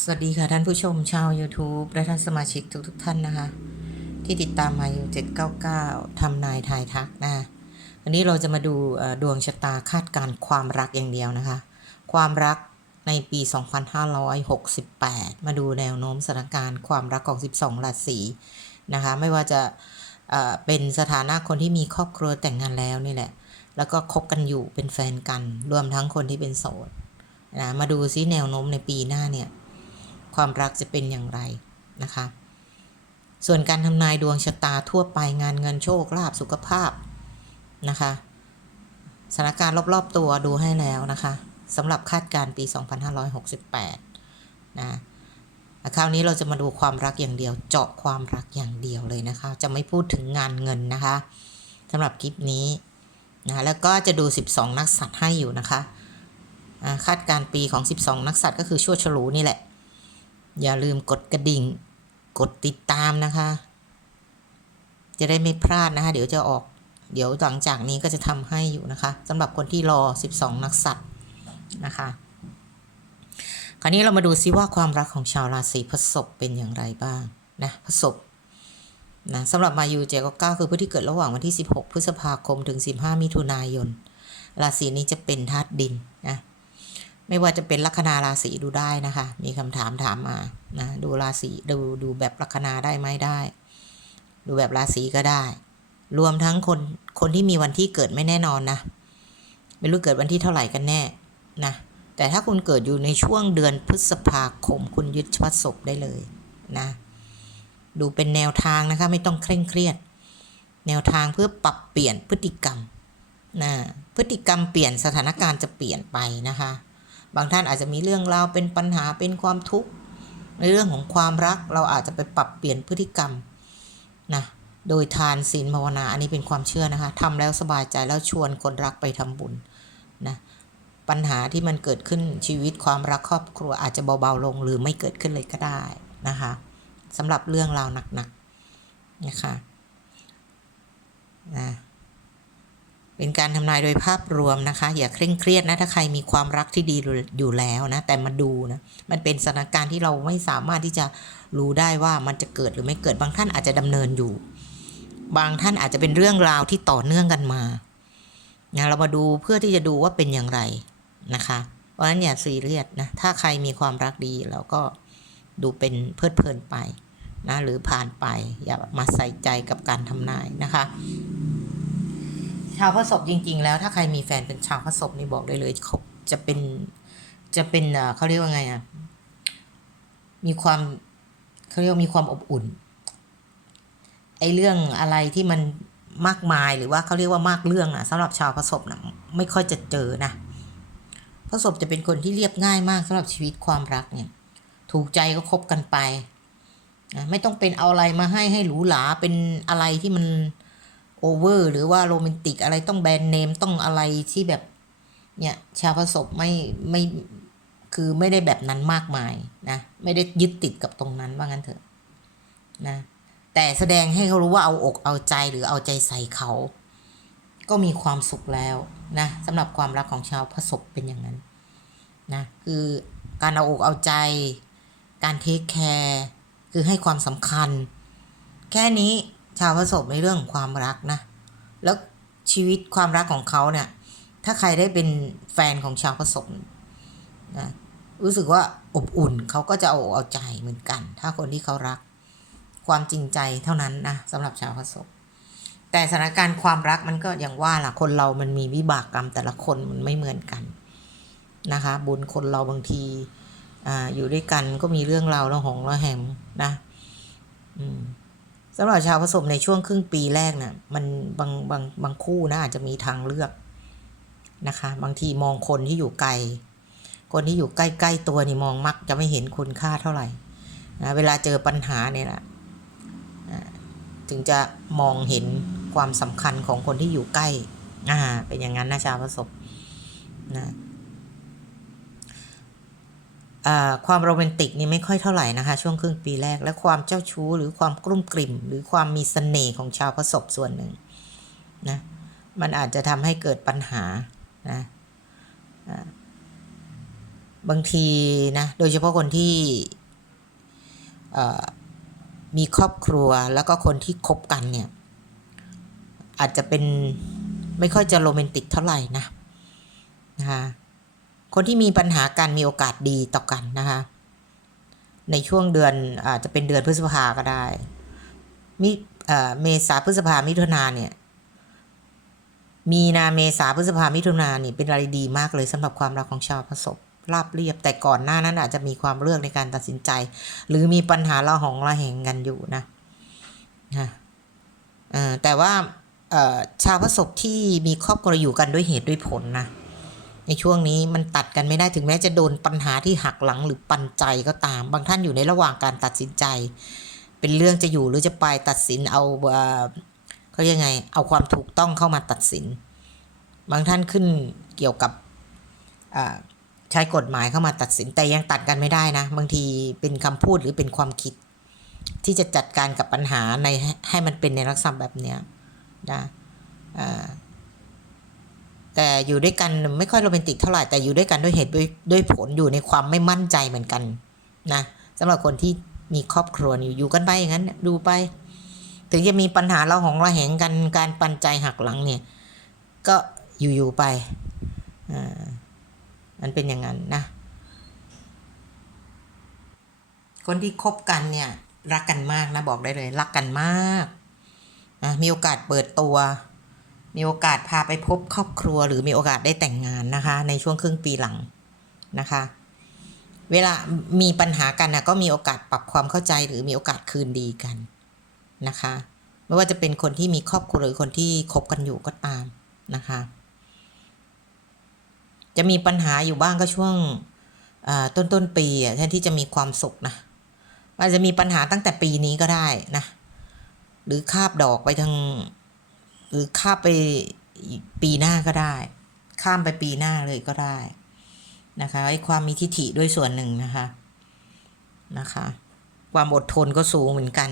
สวัสดีค่ะท่านผู้ชมชาว YouTube และท่านสมาชิกทุกทท่านนะคะ ที่ติดตามมาอยู่799ทำนายทายทักนะวันนี้เราจะมาดูดวงชะตาคาดการความรักอย่างเดียวนะคะ ความรักในปี 2568 มาดูแนวโน้มสถานการณ์ความรักของ 12 ราศีนะคะ ไม่ว่าจะเป็นสถานะคนที่มีครอบครัวแต่งงานแล้วนี่แหละ แล้วก็คบกันอยู่เป็นแฟนกัน รวมทั้งคนที่เป็นโสดนะมาดูซิแนวโน้มในปีหน้าเนี่ย ความรักจะเป็นอย่างไรนะคะ ส่วนการทำนายดวงชะตาทั่วไปงานเงินโชคลาภสุขภาพนะคะสถานการณ์รอบๆตัวดูให้แล้วนะคะสำหรับคาดการณ์ปี 2568 นะคราวนี้เราจะมาดูความรักอย่างเดียว เจาะความรักอย่างเดียวเลยนะคะ จะไม่พูดถึงงานเงินนะคะสำหรับคลิปนี้นะแล้วก็จะดู 12 นักสัตว์ให้อยู่นะคะคาดการณ์ปีของ 12 นักสัตว์ก็คือชั่วฉลูนี่แหละ อย่าลืมกดกระดิ่ง กดติดตามนะคะ จะได้ไม่พลาดนะคะ เดี๋ยวจะออก เดี๋ยวหลังจากนี้ก็จะทำให้อยู่นะคะสำหรับคนที่รอ 12 นักสัตว์นะคะ คราวนี้เรามาดูซิว่าความรักของชาวราศีพฤษภเป็นอย่างไรบ้างนะพฤษภนะสำหรับมายูเจก็ก้าคือผู้ที่เกิดระหว่างวันที่ 16 พฤษภาคมถึง 15 มิถุนายน ราศีนี้จะเป็นธาตุดินนะ ไม่ว่าจะเป็นลัคนาราศีดูได้นะคะ มีคำถามถามมานะดูราศีดูดูแบบลัคนาได้ไหมได้ ดูแบบราศีก็ได้ รวมทั้งคนคนที่มีวันที่เกิดไม่แน่นอนนะ ไม่รู้เกิดวันที่เท่าไหร่กันแน่นะแต่ถ้าคุณเกิดอยู่ในช่วงเดือนพฤษภาคม คุณยึดชัดศพได้เลยนะ ดูเป็นแนวทางนะคะ ไม่ต้องเคร่งเครียด แนวทางเพื่อปรับเปลี่ยนพฤติกรรมนะพฤติกรรมเปลี่ยนสถานการณ์จะเปลี่ยนไปนะคะ บางท่านอาจจะมีเรื่องราวเป็นปัญหาเป็นความทุกข์ ในเรื่องของความรักเราอาจจะไปปรับเปลี่ยนพฤติกรรมนะโดยทานศีลภาวนาอันนี้เป็นความเชื่อนะคะทำแล้วสบายใจแล้วชวนคนรักไปทำบุญนะปัญหาที่มันเกิดขึ้นชีวิตความรักครอบครัวอาจจะเบาๆลงหรือไม่เกิดขึ้นเลยก็ได้นะคะสำหรับเรื่องราวหนักๆนะคะนะ เป็นการทำนายโดยภาพรวมนะคะ อย่าเคร่งเครียดนะถ้าใครมีความรักที่ดีอยู่แล้วนะ แต่มาดูนะมันเป็นสถานการณ์ที่เราไม่สามารถที่จะรู้ได้ว่ามันจะเกิดหรือไม่เกิดบางท่านอาจจะดำเนินอยู่ บางท่านอาจจะเป็นเรื่องราวที่ต่อเนื่องกันมานะเรามาดูเพื่อที่จะดูว่าเป็นอย่างไรนะคะ เพราะฉะนั้นอย่าซีเรียสนะถ้าใครมีความรักดีเราก็ดูเป็นเพลิดเพลินไปนะหรือผ่านไปอย่ามาใส่ใจกับการทำนายนะคะ ชาวพระศพจริง ๆ แล้วถ้าใครมีแฟนเป็นชาวพระศพนี่บอกได้เลยเขาจะเป็นจะเป็นเอ่อเขาเรียกว่าไงอะมีความเขาเรียกมีความอบอุ่นไอเรื่องอะไรที่มันมากมายหรือว่าเขาเรียกว่ามากเรื่องอะสำหรับชาวพระศพนะไม่ค่อยจะเจอนะพระศพจะเป็นคนที่เรียบง่ายมากสำหรับชีวิตความรักเนี่ย ถูกใจก็คบกันไปไม่ต้องเป็นเอาอะไรมาให้ให้หรูหราเป็นอะไรที่มัน โอเวอร์หรือว่าโรแมนติกอะไรต้องแบรนด์เนมต้องอะไรที่แบบเนี่ยชาวผสมไม่ไม่คือไม่ได้แบบนั้นมากมายนะไม่ได้ยึดติดกับตรงนั้นว่างั้นเถอะนะแต่แสดงให้เขารู้ว่าเอาอกเอาใจหรือเอาใจใส่เขา ก็มีความสุขแล้วนะสำหรับความรักของชาวผสมเป็นอย่างนั้นนะคือการเอาอกเอาใจ การเทคแคร์คือให้ความสำคัญ แค่นี้ ชาวผสมในเรื่องของความรักนะ แล้วชีวิตความรักของเขาเนี่ย ถ้าใครได้เป็นแฟนของชาวผสมนะรู้สึกว่าอบอุ่นเขาก็จะเอาเอาใจเหมือนกัน ถ้าคนที่เขารัก ความจริงใจเท่านั้นนะสำหรับชาวผสมแต่สถานการณ์ความรักมันก็อย่างว่าล่ะคนเรามันมีวิบากกรรมแต่ละคนมันไม่เหมือนกันนะคะบุญคนเราบางทีอ่าอยู่ด้วยกันก็มีเรื่องราวระหองระแหงนะ อืม สำหรับชาวผสมในช่วงครึ่งปีแรกนะ่ะมันบางบางบางคู่นะอาจจะมีทางเลือกนะคะ บางทีมองคนที่อยู่ไกล คนที่อยู่ใกล้ ๆ ตัวนี่มองมักจะไม่เห็นคุณค่าเท่าไหร่นะเวลาเจอปัญหาเนี่ยนะอ่าถึงจะมองเห็นความสำคัญของคนที่อยู่ใกล้อ่าเป็นอย่างนั้นนะชาวผสมนะ ความโรแมนติกนี่ไม่ค่อยเท่าไหร่นะคะ ช่วงครึ่งปีแรก และความเจ้าชู้หรือความกลุ้มกลิ่ม หรือความมีเสน่ห์ของชาวพระศพส่วนหนึ่งนะมันอาจจะทำให้เกิดปัญหานะบางทีนะโดยเฉพาะคนที่มีครอบครัวแล้วก็คนที่คบกันเนี่ย อาจจะเป็นไม่ค่อยจะโรแมนติกเท่าไหร่นะนะคะ คนที่มีปัญหากันมีโอกาสดีต่อกันนะคะ ในช่วงเดือนอาจจะเป็นเดือนพฤษภาก็ได้มิเมษาพฤษภามิถุนาเนี่ย มีนาเมษาพฤษภามิถุนาเนี่ยเป็นอะไรดีมากเลยสำหรับความรักของชาวประสบราบเรียบ แต่ก่อนหน้านั้นอาจจะมีความเลือกในการตัดสินใจ หรือมีปัญหาละหองละแหงกันอยู่นะนะแต่ว่าชาวประสบที่มีครอบครัวอยู่กันด้วยเหตุด้วยผลนะ ในช่วงนี้มันตัดกันไม่ได้ถึงแม้จะโดนปัญหาที่หักหลังหรือปันใจก็ตาม บางท่านอยู่ในระหว่างการตัดสินใจ เป็นเรื่องจะอยู่หรือจะไปตัดสินเอาเออเขาเรียกไง เอาความถูกต้องเข้ามาตัดสิน บางท่านขึ้นเกี่ยวกับใช้กฎหมายเข้ามาตัดสินแต่ยังตัดกันไม่ได้นะ บางทีเป็นคำพูดหรือเป็นความคิด ที่จะจัดการกับปัญหาในให้ให้มันเป็นในลักษณะแบบเนี้ยนะอ่า แต่อยู่ด้วยกันไม่ค่อยโรแมนติกเท่าไหร่แต่อยู่ด้วยกันด้วยเหตุด้วยด้วยผลอยู่ในความไม่มั่นใจเหมือนกันนะสำหรับคนที่มีครอบครัวอยู่อยู่กันไปอย่างนั้นดูไป ถึงจะมีปัญหาเราของเราแหงกันการปันใจหักหลังเนี่ย ก็อยู่ๆไปอ่ามันเป็นอย่างนั้นนะ คนที่คบกันเนี่ย รักกันมากนะบอกได้เลย รักกันมากมีโอกาสเปิดตัว มีโอกาสพาไปพบครอบครัว หรือมีโอกาสได้แต่งงานนะคะ ในช่วงครึ่งปีหลังนะคะ เวลามีปัญหากันนะก็มีโอกาสปรับความเข้าใจ หรือมีโอกาสคืนดีกันนะคะ ไม่ว่าจะเป็นคนที่มีครอบครัวหรือคนที่คบกันอยู่ก็ตามนะคะ จะมีปัญหาอยู่บ้างก็ช่วงต้นต้นปีอะแทนที่จะมีความสุขนะอาจจะมีปัญหาตั้งแต่ปีนี้ก็ได้นะ หรือคาบดอกไปทาง รือข้ามไปปีหน้าก็ได้ ข้ามไปปีหน้าเลยก็ได้นะคะไอ้ความมีทิฐิด้วยส่วนหนึ่งนะคะนะคะ ความอดทนก็สูงเหมือนกัน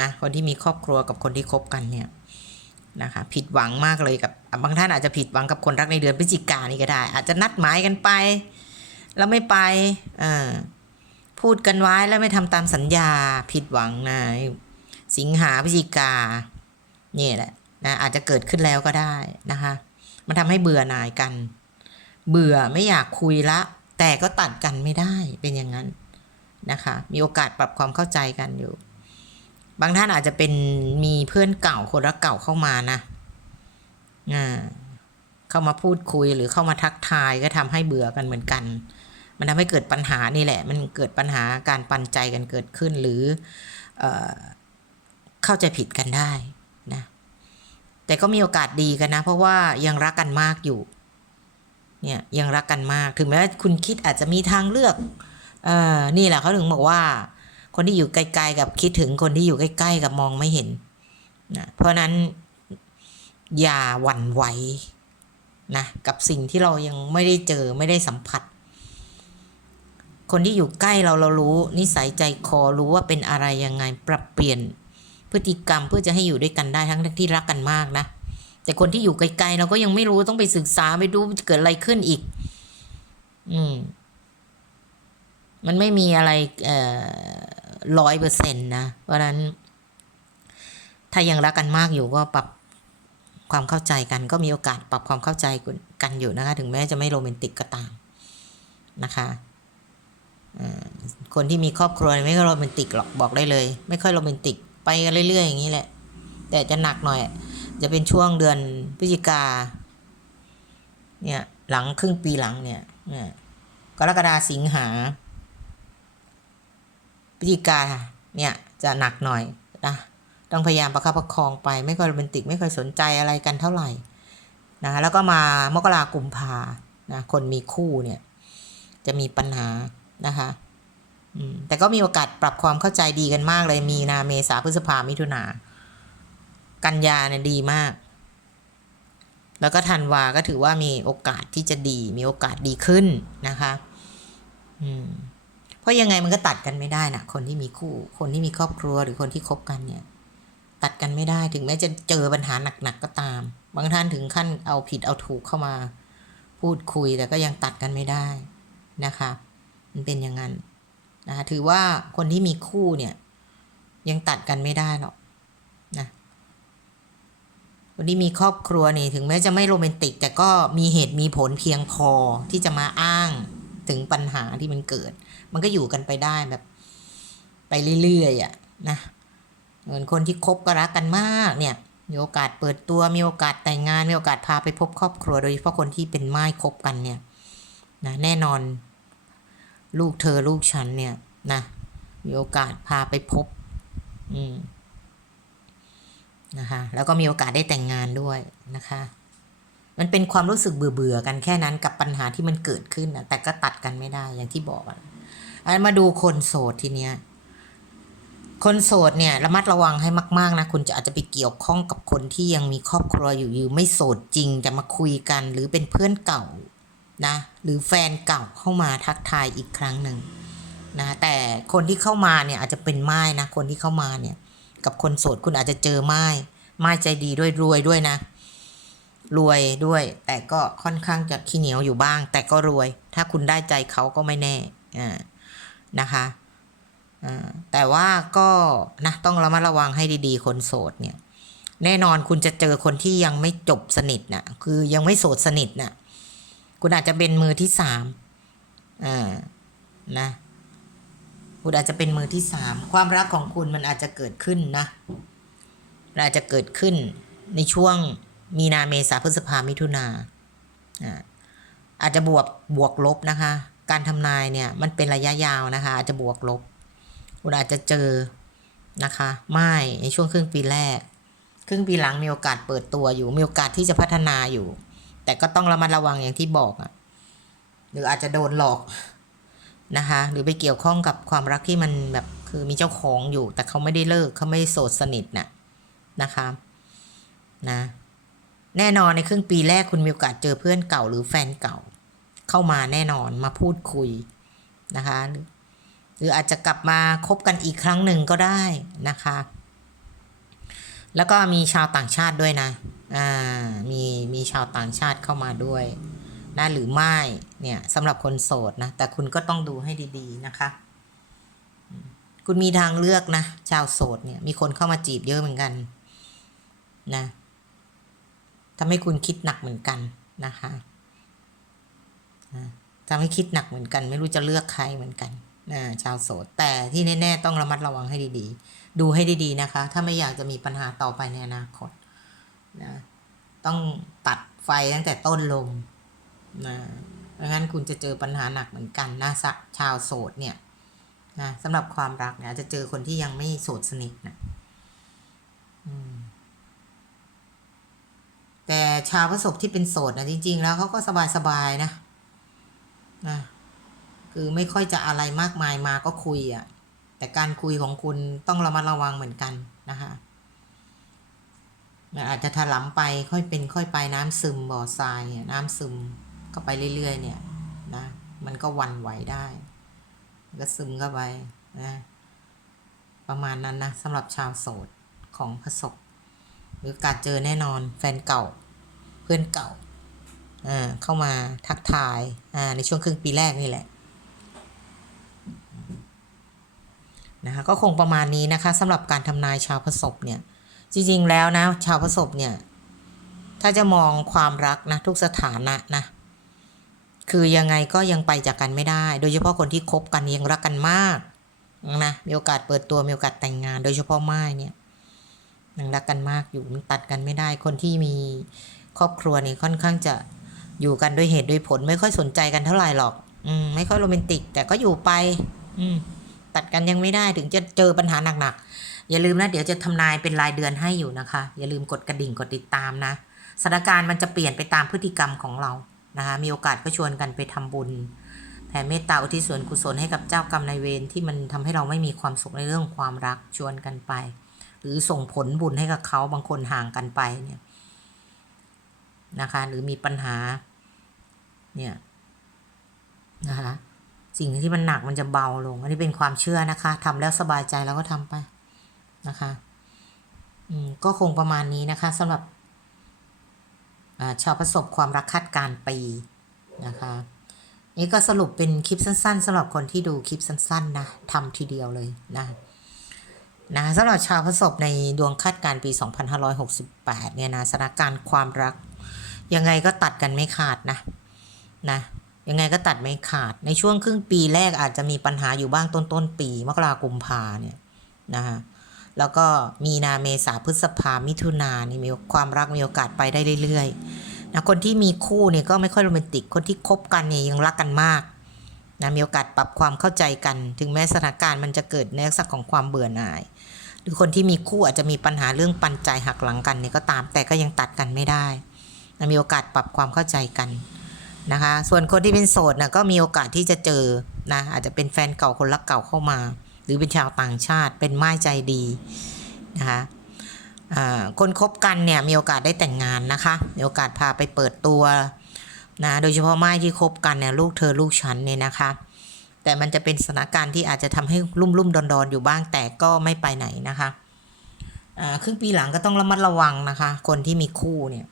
นะคนที่มีครอบครัวกับคนที่คบกันเนี่ยนะคะ ผิดหวังมากเลยกับบางท่านอาจจะผิดหวังกับคนรักในเดือนพฤศจิกายนนี่ก็ได้ อาจจะนัดหมายกันไป แล้วไม่ไปอ่าพูดกันไว้แล้วไม่ทำตามสัญญาผิดหวังนะสิงหาพฤศจิกาเนี่ยแหละ นะอาจจะเกิดขึ้นแล้วก็ได้นะคะ มันทำให้เบื่อหน่ายกัน เบื่อไม่อยากคุยละ แต่ก็ตัดกันไม่ได้เป็นอย่างนั้นนะคะ มีโอกาสปรับความเข้าใจกันอยู่ บางท่านอาจจะเป็นมีเพื่อนเก่าคนรักเก่าเข้ามานะอ่าเข้ามาพูดคุยหรือเข้ามาทักทายก็ทำให้เบื่อกันเหมือนกัน มันทำให้เกิดปัญหานี่แหละ มันเกิดปัญหาการปันใจกันเกิดขึ้นหรือเข้าใจผิดกันได้นะ แต่ก็มีโอกาสดีกันนะ เพราะว่ายังรักกันมากอยู่ เนี่ยยังรักกันมาก ถึงแม้ว่าคุณคิดอาจจะมีทางเลือกเออนี่แหละเขาถึงบอกว่า คนที่อยู่ไกลๆกับคิดถึงคนที่อยู่ใกล้ๆกับมองไม่เห็นนะเพราะนั้นอย่าหวั่นไหวนะกับสิ่งที่เรายังไม่ได้เจอไม่ได้สัมผัส คนที่อยู่ใกล้เราเรารู้ นิสัยใจคอรู้ว่าเป็นอะไรยังไงปรับเปลี่ยน พฤติกรรมเพื่อจะให้อยู่ด้วยกันได้ทั้งที่รักกันมากนะ แต่คนที่อยู่ไกลๆเราก็ยังไม่รู้ต้องไปศึกษาไปดูเกิดอะไรขึ้นอีก อืม มันไม่มีอะไรเอ่อร้อยเปอร์เซ็นต์นะ เพราะนั้น ถ้ายังรักกันมากอยู่ก็ปรับความเข้าใจกัน ก็มีโอกาสปรับความเข้าใจกันอยู่นะคะ ถึงแม้จะไม่โรแมนติกก็ตามนะคะคนที่มีครอบครัวไม่ค่อยโรแมนติกหรอกบอกได้เลย ไม่ค่อยโรแมนติก ไปกันเรื่อยๆอย่างนี้แหละ แต่จะหนักหน่อย จะเป็นช่วงเดือนพฤศจิกา เนี่ย หลังครึ่งปีหลังเนี่ยเนี่ยกรกฎาสิงหาพฤศจิกาเนี่ยจะหนักหน่อยนะต้องพยายามประคับประคองไปไม่ค่อยโรแมนติกไม่ค่อยสนใจอะไรกันเท่าไหร่นะแล้วก็มามกรากุมภานะคนมีคู่เนี่ย จะมีปัญหานะคะ แต่ก็มีโอกาสปรับความเข้าใจดีกันมากเลย มีนาเมษาพฤษภามิถุนา กันยาเนี่ยดีมาก แล้วก็ธันวาก็ถือว่ามีโอกาสที่จะดี มีโอกาสดีขึ้นนะคะอืมเพราะยังไงมันก็ตัดกันไม่ได้นะคนที่มีคู่ คนที่มีครอบครัวหรือคนที่คบกันเนี่ย ตัดกันไม่ได้ถึงแม้จะเจอปัญหาหนักๆก็ตาม บางท่านถึงขั้นเอาผิดเอาถูกเข้ามา พูดคุยแต่ก็ยังตัดกันไม่ได้นะคะ มันเป็นอย่างนั้น นะถือว่าคนที่มีคู่เนี่ยยังตัดกันไม่ได้หรอกนะคนที่มีครอบครัวนี่ถึงแม้จะไม่โรแมนติก แต่ก็มีเหตุมีผลเพียงพอที่จะมาอ้างถึงปัญหาที่มันเกิด มันก็อยู่กันไปได้แบบ ไปเรื่อยๆอะนะเหมือนคนที่คบก็รักกันมากเนี่ยมีโอกาสเปิดตัวมีโอกาสแต่งงานมีโอกาสพาไปพบครอบครัวโดยเฉพาะคนที่เป็นไม้คบกันเนี่ยนะแน่นอน ลูกเธอลูกฉันเนี่ยนะมีโอกาสพาไปพบ อืมนะคะแล้วก็มีโอกาสได้แต่งงานด้วยนะคะ มันเป็นความรู้สึกเบื่อๆกันแค่นั้นกับปัญหาที่มันเกิดขึ้นนะแต่ก็ตัดกันไม่ได้อย่างที่บอกอะอันมาดูคนโสดทีเนี้ยคนโสดเนี่ยระมัดระวังให้มาก ๆนะคุณจะอาจจะไปเกี่ยวข้องกับคนที่ยังมีครอบครัวอยู่อยู่ไม่โสดจริงจะมาคุยกัน หรือเป็นเพื่อนเก่า นะหรือแฟนเก่าเข้ามาทักทายอีกครั้งหนึ่งนะแต่คนที่เข้ามาเนี่ยอาจจะเป็นไม้นะคนที่เข้ามาเนี่ยกับคนโสดคุณอาจจะเจอไม้ไม้ใจดีด้วยรวยด้วยนะรวยด้วย แต่ก็ค่อนข้างจะขี้เหนียวอยู่บ้าง แต่ก็รวย ถ้าคุณได้ใจเขาก็ไม่แน่อ่านะคะอ่าแต่ว่าก็นะต้องระมัดระวังให้ดีๆ คนโสดเนี่ยแน่นอนคุณจะเจอคนที่ยังไม่จบสนิทนะ่ะคือยังไม่โสดสนิทน่ะ คุณอาจจะเป็นมือที่สามอ่านะคุณอาจจะเป็นมือที่สามความรักของคุณมันอาจจะเกิดขึ้นนะอาจจะเกิดขึ้นในช่วงมีนาเมษาพฤษภามิถุนาอ่าอาจจะบวกบวกลบนะคะ การทำนายเนี่ยมันเป็นระยะยาวนะคะ อาจจะบวกลบคุณอาจจะเจอนะคะไม่ในช่วงครึ่งปีแรก ครึ่งปีหลังมีโอกาสเปิดตัวอยู่ มีโอกาสที่จะพัฒนาอยู่ แต่ก็ต้องระมัดระวังอย่างที่บอกอะหรืออาจจะโดนหลอกนะคะ หรือไปเกี่ยวข้องกับความรักที่มันแบบคือมีเจ้าของอยู่ แต่เขาไม่ได้เลิกเขาไม่ได้โสดสนิทน่ะนะคะนะแน่นอนในครึ่งปีแรกคุณมีโอกาสเจอเพื่อนเก่าหรือแฟนเก่า เข้ามาแน่นอนมาพูดคุยนะคะหรือหรืออาจจะกลับมาคบกันอีกครั้งหนึ่งก็ได้นะคะ แล้วก็มีชาวต่างชาติด้วยนะ อ่ามีมีชาวต่างชาติเข้ามาด้วยนะหรือไม่เนี่ยสำหรับคนโสดนะ แต่คุณก็ต้องดูให้ดีๆนะคะ คุณมีทางเลือกนะ ชาวโสดเนี่ย มีคนเข้ามาจีบเยอะเหมือนกันนะทำให้คุณคิดหนักเหมือนกันนะคะทำให้คิดหนักเหมือนกัน ไม่รู้จะเลือกใครเหมือนกันนะชาวโสด แต่ที่แน่ ๆ ต้องระมัดระวังให้ดีๆ ดูให้ดีๆนะคะ ถ้าไม่อยากจะมีปัญหาต่อไปในอนาคต นะต้องตัดไฟตั้งแต่ต้นลมนะไม่งั้นคุณจะเจอปัญหาหนักเหมือนกันนะชาวโสดเนี่ยนะสำหรับความรักเนี่ยจะเจอคนที่ยังไม่โสดสนิทนะแต่ชาวประสบที่เป็นโสดนะจริง ๆ แล้วเขาก็สบายๆนะนะคือไม่ค่อยจะอะไรมากมายมาก็คุยอะ่ะ แต่การคุยของคุณต้องระมัดระวังเหมือนกันนะคะ มันอาจจะถลำไปค่อยเป็นค่อยไปน้ำซึมบ่อทรายเนี่ยน้ำซึมก็ไปเรื่อยๆ เนี่ยนะมันก็วันไหวได้ก็ซึมเข้าไปนะประมาณนั้นนะสำหรับชาวโสดของพระศกหรือการเจอแน่นอนแฟนเก่าเพื่อนเก่าอ่าเข้ามาทักทายอ่าในช่วงครึ่งปีแรกนี่แหละนะคะก็คงประมาณนี้นะคะสำหรับการทำนายชาวพฤษภเนี่ย จริงๆแล้วนะ ชาวพฤษภเนี่ย ถ้าจะมองความรักนะ ทุกสถานะนะ คือยังไงก็ยังไปจากกันไม่ได้ โดยเฉพาะคนที่คบกันยังรักกันมากนะมีโอกาสเปิดตัวมีโอกาสแต่งงาน โดยเฉพาะไม้เนี่ยยังรักกันมากอยู่มันตัดกันไม่ได้ คนที่มีครอบครัวนี่ค่อนข้างจะอยู่กันด้วยเหตุด้วยผลไม่ค่อยสนใจกันเท่าไหร่หรอก อืมไม่ค่อยโรแมนติก แต่ก็อยู่ไป อืมตัดกันยังไม่ได้ถึงจะเจอปัญหาหนักๆ อย่าลืมนะ เดี๋ยวจะทำนายเป็นรายเดือนให้อยู่นะคะ อย่าลืมกดกระดิ่งกดติดตามนะสถานการณ์มันจะเปลี่ยนไปตามพฤติกรรมของเรานะคะมีโอกาสก็ชวนกันไปทำบุญแผ่เมตตาอุทิศส่วนกุศลให้กับเจ้ากรรมนายเวรที่มันทำให้เราไม่มีความสุขในเรื่องความรักชวนกันไป หรือส่งผลบุญให้กับเขาบางคนห่างกันไปเนี่ยนะคะ หรือมีปัญหาเนี่ยนะคะสิ่งที่มันหนักมันจะเบาลง อันนี้เป็นความเชื่อนะคะทำแล้วสบายใจแล้วก็ทำไป นะคะอืมก็คงประมาณนี้นะคะสำหรับชาวประสบความรักคาดการปีนะคะ นี่ก็สรุปเป็นคลิปสั้น ๆสำหรับคนที่ดูคลิปสั้น ๆ นะทำทีเดียวเลยนะนะสำหรับชาวพฤษภในดวงคาดการปี 2568 เนี่ยนะสถานการณ์ความรัก ยังไงก็ตัดกันไม่ขาดนะนะยังไงก็ตัดไม่ขาดในช่วงครึ่งปีแรกอาจจะมีปัญหาอยู่บ้างต้นต้นๆปีมกราคมกุมภาเนี่ยนะฮะ แล้วก็มีนาเมษาพฤษภามิถุนานี่มีความรักมีโอกาสไปได้เรื่อยๆนะคนที่มีคู่เนี่ยก็ไม่ค่อยโรแมนติกคนที่คบกันเนี่ยยังรักกันมากนะมีโอกาสปรับความเข้าใจกัน ถึงแม้สถานการณ์มันจะเกิดในลักษณะของความเบื่อหน่าย หรือคนที่มีคู่อาจจะมีปัญหาเรื่องปันใจหักหลังกันเนี่ยก็ตาม แต่ก็ยังตัดกันไม่ได้นะมีโอกาสปรับความเข้าใจกันนะคะส่วนคนที่เป็นโสดนะก็มีโอกาสที่จะเจอนะอาจจะเป็นแฟนเก่าคนรักเก่าเข้ามา หรือเป็นชาวต่างชาติเป็นไม้ใจดีนะคะคนคบกันเนี่ยมีโอกาสได้แต่งงานนะคะมีโอกาสพาไปเปิดตัวนะโดยเฉพาะไม้ที่คบกันเนี่ยลูกเธอลูกฉันเนี่ยนะคะแต่มันจะเป็นสถานการณ์ที่อาจจะทำให้รุ่มรุ่มดอนดอนอยู่บ้างแต่ก็ไม่ไปไหนนะคะครึ่งปีหลังก็ต้องระมัดระวังนะคะ คนที่มีคู่เนี่ย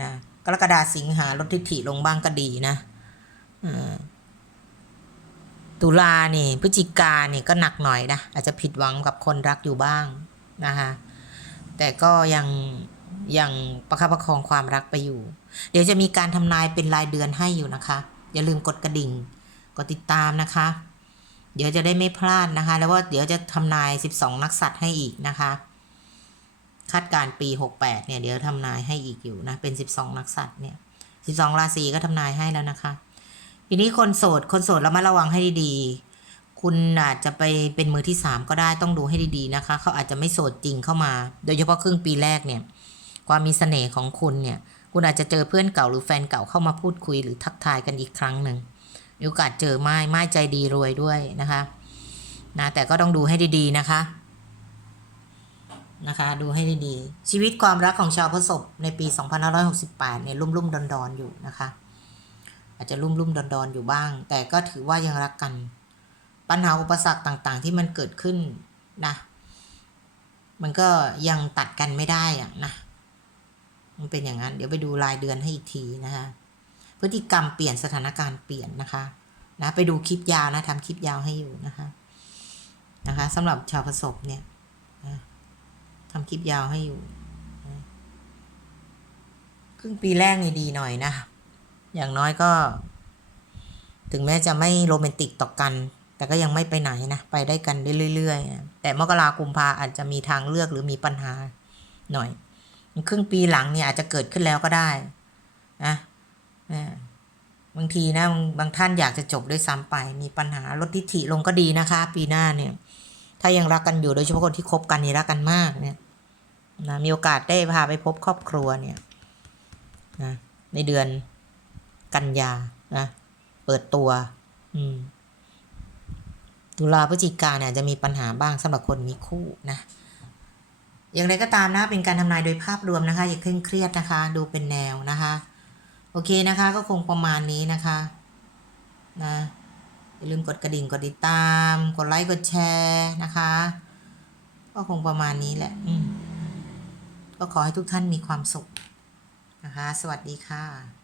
นะกรกฎาสิงหาลดทิฐิลงบ้างก็ดีนะ ตุลานี่พฤศจิกานี่ก็หนักหน่อยนะ อาจจะผิดหวังกับคนรักอยู่บ้างนะคะแต่ก็ยังยังประคับประคองความรักไปอยู่ เดี๋ยวจะมีการทำนายเป็นรายเดือนให้อยู่นะคะ อย่าลืมกดกระดิ่งกดติดตามนะคะ เดี๋ยวจะได้ไม่พลาดนะคะ แล้วว่าเดี๋ยวจะทำนาย 12 นักสัตว์ให้อีกนะคะ คาดการณ์ปี 68เนี่ยเดี๋ยวทำนายให้อีกอยู่นะเป็น 12 นักสัตว์เนี่ย 12 ราศีก็ทำนายให้แล้วนะคะ ทีนี้คนโสด คนโสดเระมัดระวังให้ดีๆ คุณอาจจะไปเป็นมือที่3ก็ได้ต้องดูให้ดีๆนะคะ เขาอาจจะไม่โสดจริงเข้ามา โดยเฉพาะครึ่งปีแรกเนี่ย ความมีเสน่ห์ของคุณเนี่ย คุณอาจจะเจอเพื่อนเก่าหรือแฟนเก่าเข้ามาพูดคุยหรือทักทายกันอีกครั้งหนึ่งมีโอกาสเจอไม้ไม้ใจดีรวยด้วยนะคะ นะแต่ก็ต้องดูให้ดีๆนะคะนะคะดูให้ดีๆชีวิตความรักของชาวพฤษภในปี 2568เนี่ยรุ่มๆดอนๆอยู่นะคะ อาจจะรุ่มๆดอนๆอนอยู่บ้าง แต่ก็ถือว่ายังรักกัน ปัญหาอุปสรรคต่างๆ ที่มันเกิดขึ้นนะ มันก็ยังตัดกันไม่ได้อะนะมันเป็นอย่างนั้น เดี๋ยวไปดูรายเดือนให้อีกทีนะคะพฤติกรรมเปลี่ยนสถานการณ์เปลี่ยนนะคะนะไปดูคลิปยาวนะทำคลิปยาวให้อยู่นะคะนะคะสำหรับชาวพฤษภเนี่ยนะทำคลิปยาวให้อยู่ครึ่งปีแรกนี่ดีหน่อยนะ อย่างน้อยก็ ถึงแม้จะไม่โรแมนติกต่อกัน แต่ก็ยังไม่ไปไหนนะ ไปได้กันได้เรื่อยๆ แต่มกรากุมภาอาจจะมีทางเลือกหรือมีปัญหาหน่อย ครึ่งปีหลังเนี่ยอาจจะเกิดขึ้นแล้วก็ได้นะอ่าบางทีนะบางบางท่านอยากจะจบด้วยซ้ำไป มีปัญหาลดทิฐิลงก็ดีนะคะ ปีหน้าเนี่ย ถ้ายังรักกันอยู่โดยเฉพาะคนที่คบกันนี่รักกันมากเนี่ยนะมีโอกาสได้พาไปพบครอบครัวเนี่ยนะในเดือน กันยานะเปิดตัว อืมตุลาพฤศจิกาเนี่ยจะมีปัญหาบ้างสำหรับคนมีคู่นะ อย่างไรก็ตามนะเป็นการทำนายโดยภาพรวมนะคะ อย่าเคร่งเครียดนะคะ ดูเป็นแนวนะคะ โอเคนะคะ ก็คงประมาณนี้นะคะนะอย่าลืมกดกระดิ่งกดติดตาม กดไลค์กดแชร์นะคะ ก็คงประมาณนี้แหละ อืมก็ขอให้ทุกท่านมีความสุขนะคะ สวัสดีค่ะ